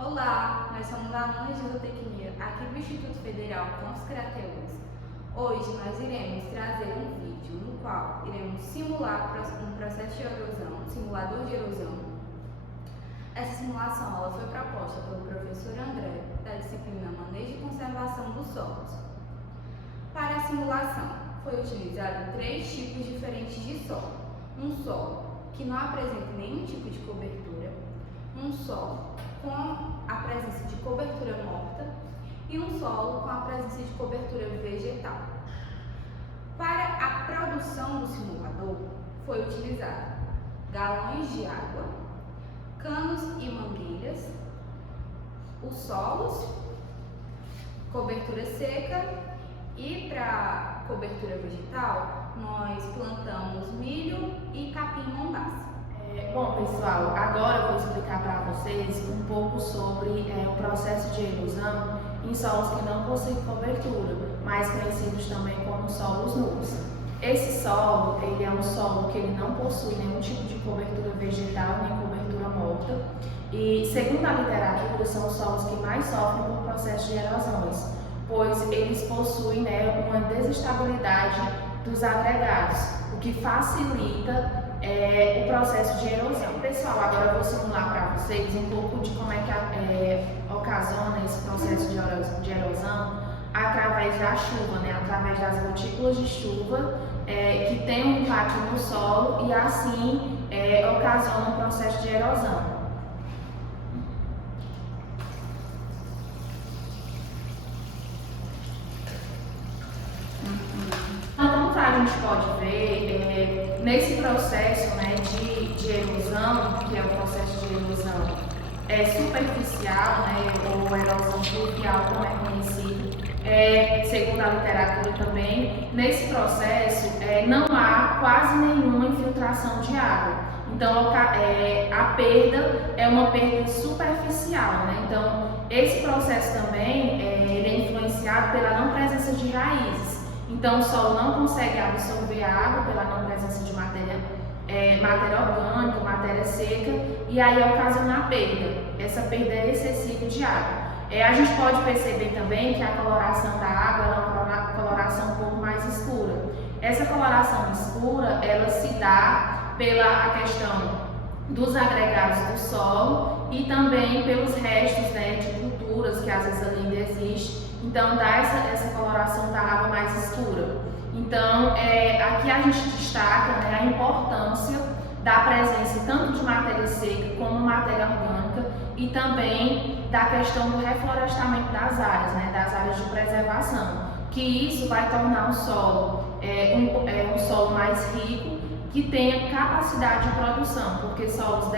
Olá, nós somos alunos de zootecnia aqui do Instituto Federal Campus Crateús. Hoje nós iremos trazer um vídeo no qual iremos simular um processo de erosão, um simulador de erosão. Essa simulação ela foi proposta pelo professor André, da disciplina Manejo e Conservação dos Solos. Para a simulação, foi utilizado 3 tipos diferentes de solo. Um solo que não apresenta nenhum tipo de cobertura, um solo com a presença de cobertura morta e um solo com a presença de cobertura vegetal. Para a produção do simulador, foi utilizado galões de água, canos e mangueiras, os solos, cobertura seca e para cobertura vegetal, nós plantamos milho e capim-mombaça. Bom, pessoal, agora eu vou explicar para vocês um pouco sobre o processo de erosão em solos que não possuem cobertura, mais conhecidos também como solos nus. Esse solo, ele é um solo que ele não possui nenhum tipo de cobertura vegetal nem cobertura morta e, segundo a literatura, são os solos que mais sofrem com o processo de erosões, pois eles possuem uma desestabilidade dos agregados, o que facilita o processo de erosão. Pessoal, agora eu vou simular para vocês um pouco de como é que ocasiona esse processo de erosão através da chuva, através das gotículas de chuva que tem um impacto no solo e assim ocasiona um processo de erosão. Então, como a gente pode ver, nesse processo de erosão, que é o processo de erosão superficial, ou erosão fluvial, como é conhecido, segundo a literatura também, nesse processo não há quase nenhuma infiltração de água. Então, a perda é uma perda superficial, Então, esse processo também ele é influenciado pela não presença de raízes. Então, o solo não consegue absorver a água pela não presença de matéria orgânica, matéria seca, e aí ocasiona a perda. Essa perda é excessiva de água. A gente pode perceber também que a coloração da água é uma coloração um pouco mais escura. Essa coloração escura, ela se dá pela questão dos agregados do solo e também pelos restos de culturas que às vezes ali ainda existe. Então, dá essa coloração da água mais escura. Então, aqui a gente destaca a importância da presença tanto de matéria seca como matéria orgânica e também da questão do reflorestamento das áreas de preservação, que isso vai tornar o solo um solo mais rico, que tenha capacidade de produção, porque solos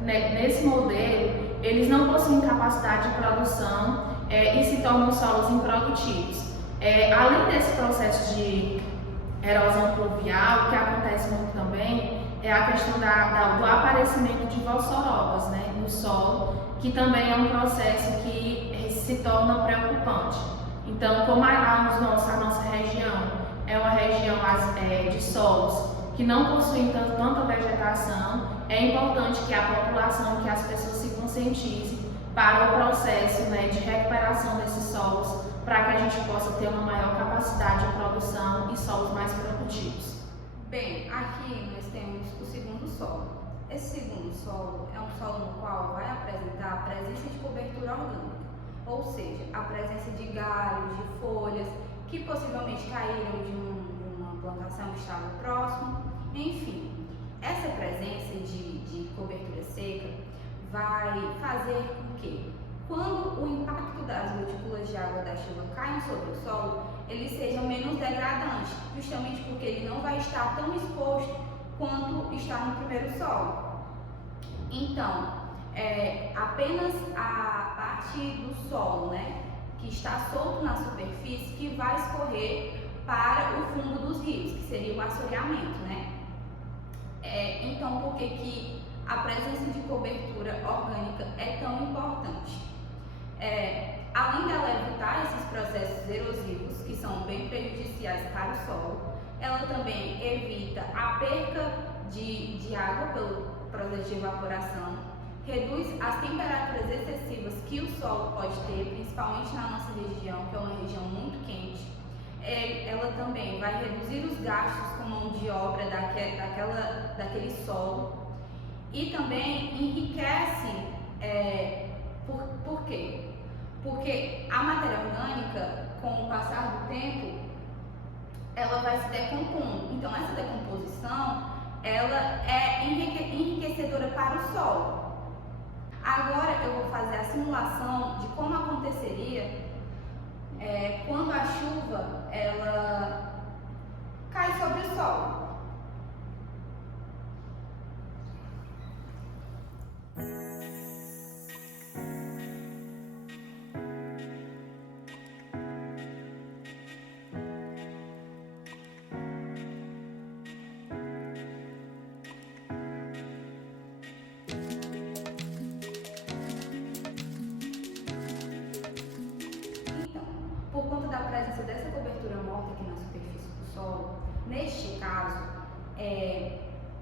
nesse modelo, eles não possuem capacidade de produção e se tornam solos improdutivos. Além desse processo de erosão pluvial, o que acontece muito também é a questão do aparecimento de vossorobas no solo, que também é um processo que se torna preocupante. Então, como a nossa região é uma região de solos que não possuem tanta vegetação, é importante que a população, que as pessoas se conscientizem para o processo de recuperação desses solos, para que a gente possa ter uma maior capacidade de produção e solos mais produtivos. Bem, aqui nós temos o segundo solo. Esse segundo solo é um solo no qual vai apresentar a presença de cobertura orgânica, ou seja, a presença de galhos, de folhas que possivelmente caíram de uma plantação que estava próximo. Enfim, essa presença de cobertura seca vai fazer com que, quando o impacto das gotículas de água da chuva caem sobre o solo, eles sejam menos degradantes, justamente porque ele não vai estar tão exposto quanto está no primeiro solo. Então, apenas a parte do solo, que está solto na superfície, que vai escorrer para o fundo dos rios, que seria o assoreamento, Então, por que a presença de cobertura orgânica é tão importante? Além dela evitar esses processos erosivos, que são bem prejudiciais para o solo, ela também evita a perca de água pelo processo de evaporação, reduz as temperaturas excessivas que o solo pode ter, principalmente na nossa região, que é uma região muito quente. Ela também vai reduzir os gastos com mão de obra daquele solo e também enriquece. Por quê? Porque a matéria orgânica, com o passar do tempo, ela vai se decompondo. Então, essa decomposição, ela é enriquecedora para o solo. Agora eu vou fazer a simulação de como aconteceria quando a chuva ela cai sobre o solo. Por conta da presença dessa cobertura morta aqui na superfície do solo, neste caso,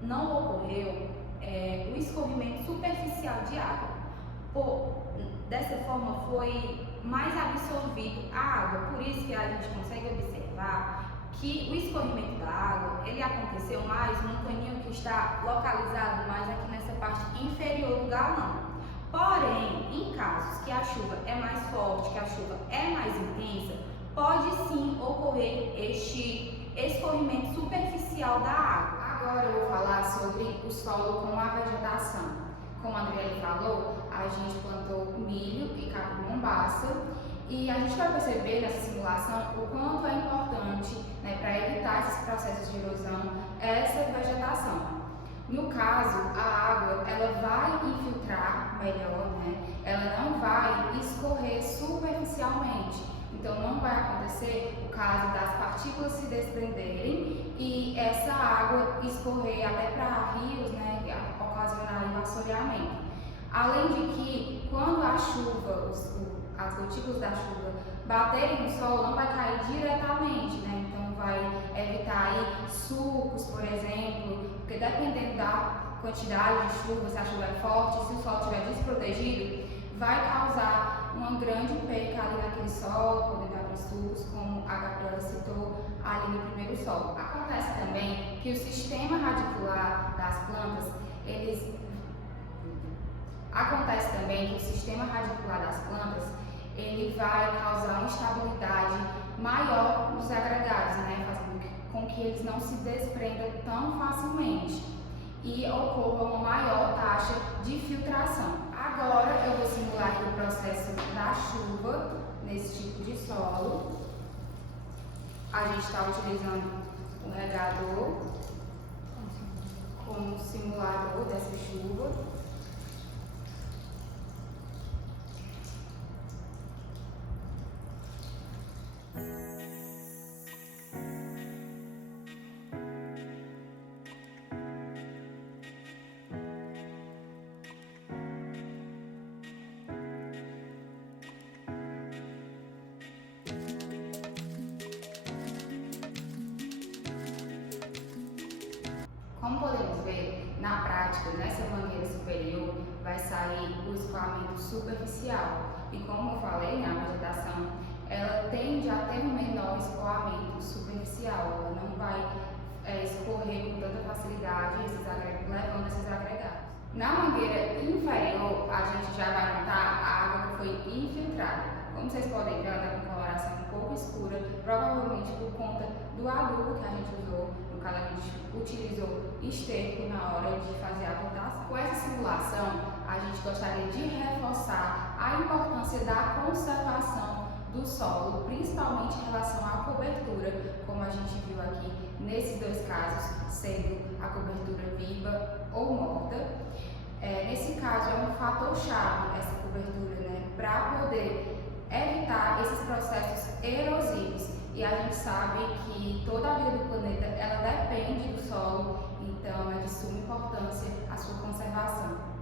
não ocorreu o escorrimento superficial de água. Dessa forma, foi mais absorvido a água, por isso que a gente consegue observar que o escorrimento da água, ele aconteceu mais num caninho que está localizado mais aqui nessa parte inferior do galão. Porém, em casos que a chuva é mais forte, que a chuva é mais intensa, pode sim ocorrer este escorrimento superficial da água. Agora eu vou falar sobre o solo com a vegetação. Como a Andriele falou, a gente plantou milho e capim-mombaça e a gente vai perceber nessa simulação o quanto é importante, né, para evitar esses processos de erosão, essa vegetação. No caso, a água ela vai infiltrar melhor, né? Ela não vai escorrer superficialmente. Então não vai acontecer o caso das partículas se desprenderem e essa água escorrer até para rios, né? Ocasionar o assoreamento. Além de que quando a chuva, as gotículas da chuva baterem no solo, não vai cair diretamente, né? Então vai evitar aí sulcos, por exemplo, porque dependendo da quantidade de chuva, se a chuva é forte, se o solo estiver desprotegido, vai causar uma grande perca ali naquele solo, podendo abrir sulcos, como a Gabriela citou ali no primeiro solo. Acontece também que o sistema radicular das plantas, ele vai causar uma instabilidade maior nos agregados, né, fazendo com que eles não se desprendam tão facilmente e ocorra uma maior taxa de filtração. Agora eu vou simular aqui o processo da chuva nesse tipo de solo. A gente está utilizando o regador como simulador dessa chuva. Como podemos ver, na prática, nessa mangueira superior vai sair o escoamento superficial e, como eu falei, a vegetação ela tende a ter um menor escoamento superficial, ela não vai escorrer com tanta facilidade levando esses agregados. Na mangueira inferior, a gente já vai notar a água que foi infiltrada. Como vocês podem ver, ela está com coloração um pouco escura, provavelmente por conta do adubo que a gente usou. No caso, a gente utilizou esterco na hora de fazer a plantação. Com essa simulação, a gente gostaria de reforçar a importância da conservação do solo, principalmente em relação à cobertura, como a gente viu aqui nesses dois casos, sendo a cobertura viva ou morta. Nesse caso, é um fator-chave essa cobertura, né, para poder evitar esses processos erosivos. E a gente sabe que toda a vida do planeta ela depende do solo, então é de suma importância a sua conservação.